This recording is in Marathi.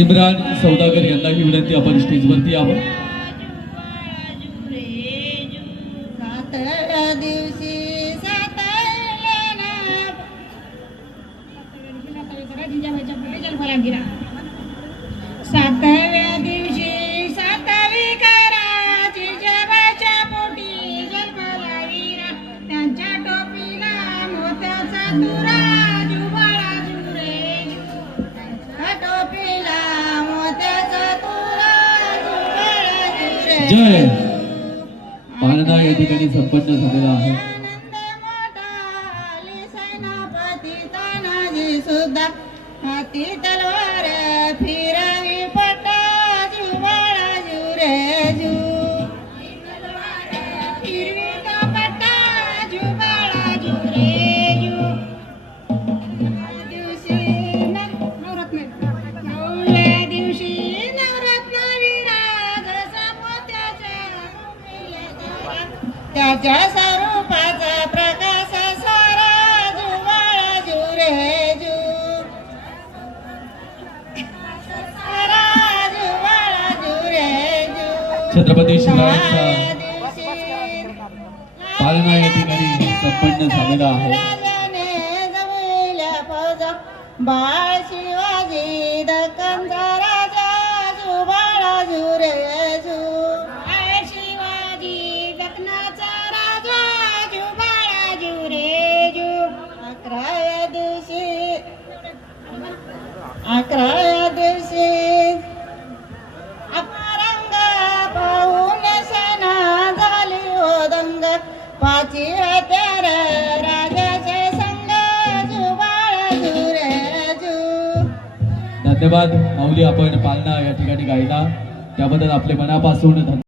इम्रान सौदागर यांना ही विनंती, आपण स्टेजवरती यावं. सातव्या दिवशी सातवी कराची जगाच्या पोटी जन्मला वीरा, त्यांच्या टोपीला मोत्याचा तुरा जुबाळा जुरे जू, टोपीला मोत्याचा तुरा जुबाळा जुरे. जय. पालना या ठिकाणी संपन्न झालेला आहे. सेनापती तानाजी सुद्धा हाती तलवार फिरावी पटा जुबाळा जुरे जू, फिरवी तो पटा जुबाळा जुरे जू. नवव्या दिवशी नवरत्न विराज मोत्याच्या त्याच्या स्वरूपाचा प्रकाश सारा जुबाळा जुरे जू, छत्रपती शिवरायांचा पालना या ठिकाणी संपन्न झालेला आहे. बाळ शिवाजी दक्कनचा राजा जुबाळा जुरे जू, बाळ शिवाजी दक्कनचा राजा जुबाळा जुरे जू. 11व्या दिवशी 11व्या दिवशी पाची हत्यार राजाचे संग जुबाळा जुरे जू. धन्यवाद माऊली, आपण पालना या ठिकाणी गायला त्याबद्दल आपले मनापासून धन्यवाद.